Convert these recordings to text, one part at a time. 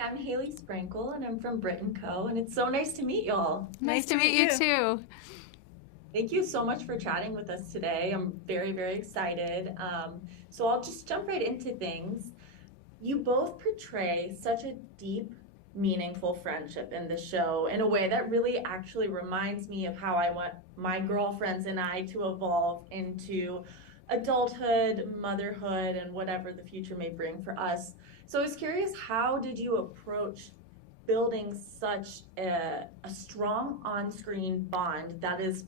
I'm Haley Sprinkle, and I'm from Brit & Co., and it's so nice to meet y'all. Nice to meet you too. Thank you so much for chatting with us today. I'm very, very excited. So I'll just jump right into things. You both portray such a deep, meaningful friendship in the show in a way that really actually reminds me of how I want my girlfriends and I to evolve into adulthood, motherhood, and whatever the future may bring for us. So I was curious, how did you approach building such a strong on-screen bond that is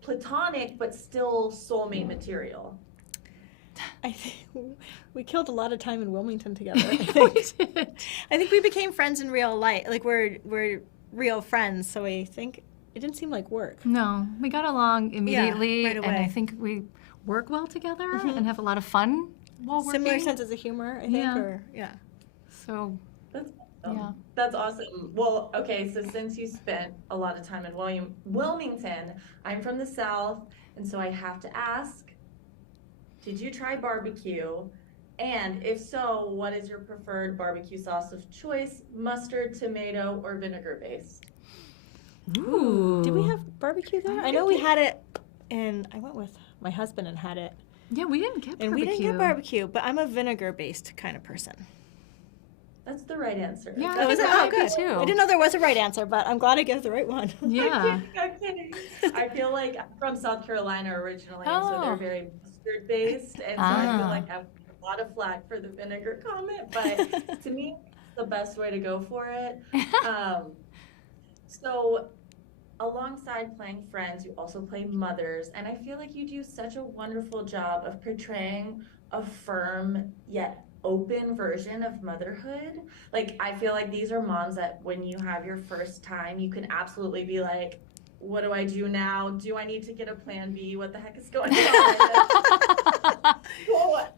platonic but still soulmate material? I think we killed a lot of time in Wilmington together. I We think. did. I think we became friends in real life. Like we're real friends, so I think it didn't seem like work. No, we got along immediately, right and away. I think we work well together and have a lot of fun while working. Similar senses of humor, I think. Yeah. So, That's awesome. Yeah. That's awesome. Well, okay, so since you spent a lot of time in Wilmington, I'm from the South, and so I have to ask, did you try barbecue? And if so, what is your preferred barbecue sauce of choice? Mustard, tomato, or vinegar based? ooh. Did we have barbecue there? I know we had it, and I went with my husband and had it. Yeah, we didn't get barbecue. And we didn't get barbecue, but I'm a vinegar-based kind of person. That's the right answer. Yeah, Oh, I is think it? that Oh, might be good. too. I didn't know there was a right answer, but I'm glad I gave the right one. Yeah. I'm kidding. I feel like I'm from South Carolina originally, and so Oh. they're very mustard based, and so I feel Ah. like I've a lot of flack for the vinegar comment, but to me, it's the best way to go for it. So, alongside playing friends, you also play mothers, and I feel like you do such a wonderful job of portraying a firm yet open version of motherhood. Like, I feel like these are moms that when you have your first time, you can absolutely be like, what do I do now? Do I need to get a plan B? What the heck is going on? Well,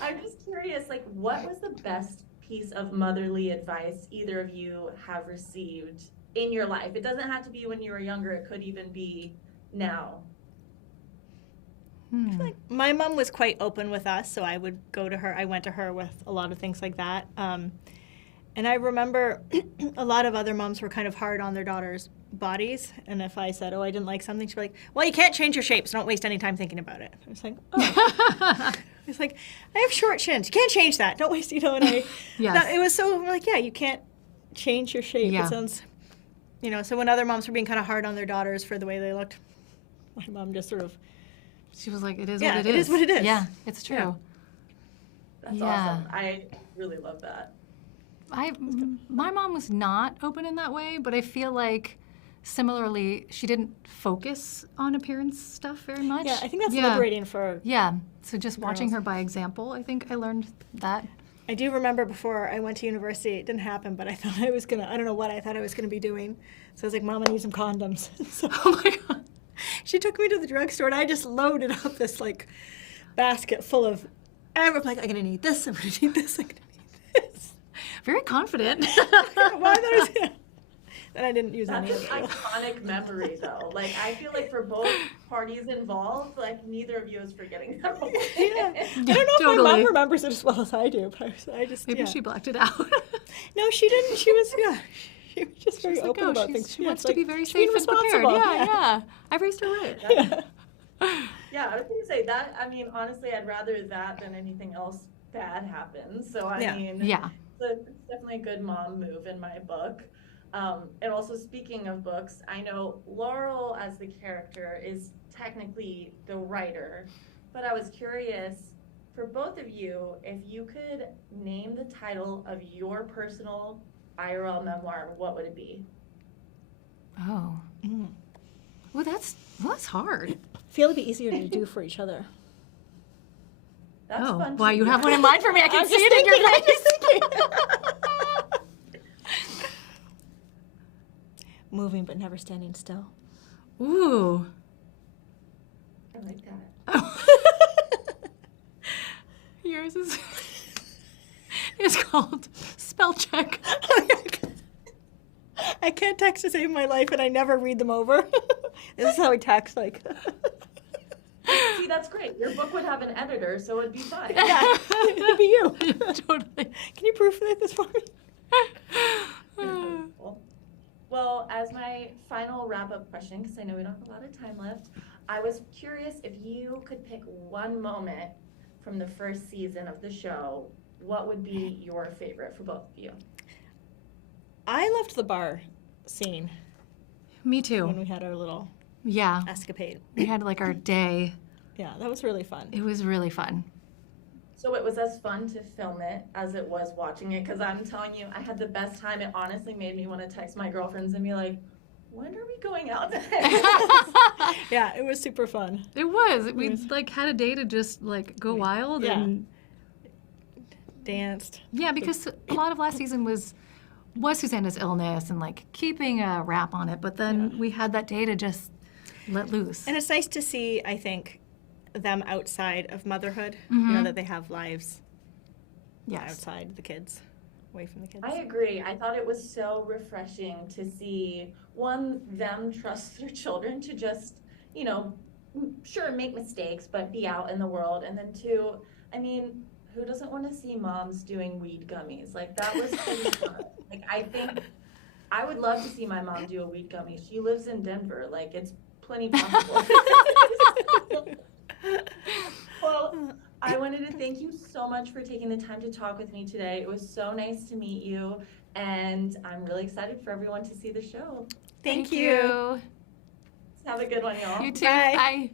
I'm just curious, like, what was the best piece of motherly advice either of you have received in your life? It doesn't have to be when you were younger, it could even be now. Like, my mom was quite open with us, so I would go to her. I went to her with a lot of things like that. And I remember a lot of other moms were kind of hard on their daughters' bodies. And if I said, oh, I didn't like something, she'd be like, well, you can't change your shape, so don't waste any time thinking about it. I was like, oh. It's like, I have short shins. You can't change that. Don't waste, and I, Yes. it was so, like, yeah, you can't change your shape. Yeah. It sounds, so when other moms were being kind of hard on their daughters for the way they looked, my mom just sort of, She was like, it is Yeah, what it is what it is. Yeah, it's true. Yeah. That's Yeah. awesome. I really love that. My mom was not open in that way, but I feel like similarly, she didn't focus on appearance stuff very much. yeah, I think that's liberating for. Yeah, so just watching girls. her by example, I think I learned that. I do remember before I went to university, it didn't happen, but I thought I was I don't know what I thought I was gonna be doing. So I was like, Mom, I need some condoms. So Oh my God. she took me to the drugstore and I just loaded up this like basket full of, I'm like, I'm gonna need this, I'm gonna need this, I'm gonna need this. Very confident. Why there's, yeah. And I didn't use any That's of an it. iconic memory, though. Like, I feel like for both parties involved, like, neither of you is forgetting that moment. Yeah. I don't know if my Totally. mom remembers it as well as I do, but I just, Maybe yeah. she blacked it out. No, she didn't. She was, yeah. She was just very She's like, open oh, about things. she Yeah, wants it's to be like, very she's being safe and prepared. responsible. Yeah. I raised her right. Yeah. Yeah, I was going to say that. I mean, honestly, I'd rather that than anything else bad happens. So, I Yeah. mean, Yeah. it's definitely a good mom move in my book. And also, speaking of books, I know Laurel as the character is technically the writer, but I was curious for both of you if you could name the title of your personal IRL memoir, what would it be? Oh. Mm. Well, that's hard. I feel it'd be easier to do for each other. That's Oh, fun. wow, too. you have one in mind for me. I can I'm see just it in your thinking, I'm face. just Moving but never standing still. Ooh. I like that. Yours is called Spell Check. I can't text to save my life and I never read them over. This is how I text, like. See, that's great. Your book would have an editor, so it'd be fine. Yeah, it'd be you. Totally. Can you proofread this for me? Well, as my final wrap-up question, because I know we don't have a lot of time left, I was curious if you could pick one moment from the first season of the show, what would be your favorite for both of you? I loved the bar scene Me when too. we had our little Yeah. escapade. We had like our day. Yeah, that was really fun. It was really fun. So it was as fun to film it as it was watching it, because I'm telling you, I had the best time. It honestly made me want to text my girlfriends and be like, when are we going out today? Yeah, it was super fun. It was. We like had a day to just like go wild Yeah. and Danced. yeah, because a lot of last season was Susannah's illness and like keeping a wrap on it, but then we had that day to just let loose. And it's nice to see, I think, them outside of motherhood. You know, that they have lives Yes. outside the kids, away from the kids. I agree. I thought it was so refreshing to see, one, them trust their children to just, you know, sure, make mistakes, but be out in the world. And then two, I mean, who doesn't want to see moms doing weed gummies? Like, that was pretty fun. Like, I think I would love to see my mom do a weed gummy. She lives in Denver. Like, it's plenty possible. Well, I wanted to thank you so much for taking the time to talk with me today. It was so nice to meet you, and I'm really excited for everyone to see the show. Thank you. Have a good one, y'all. You too. Bye. Bye.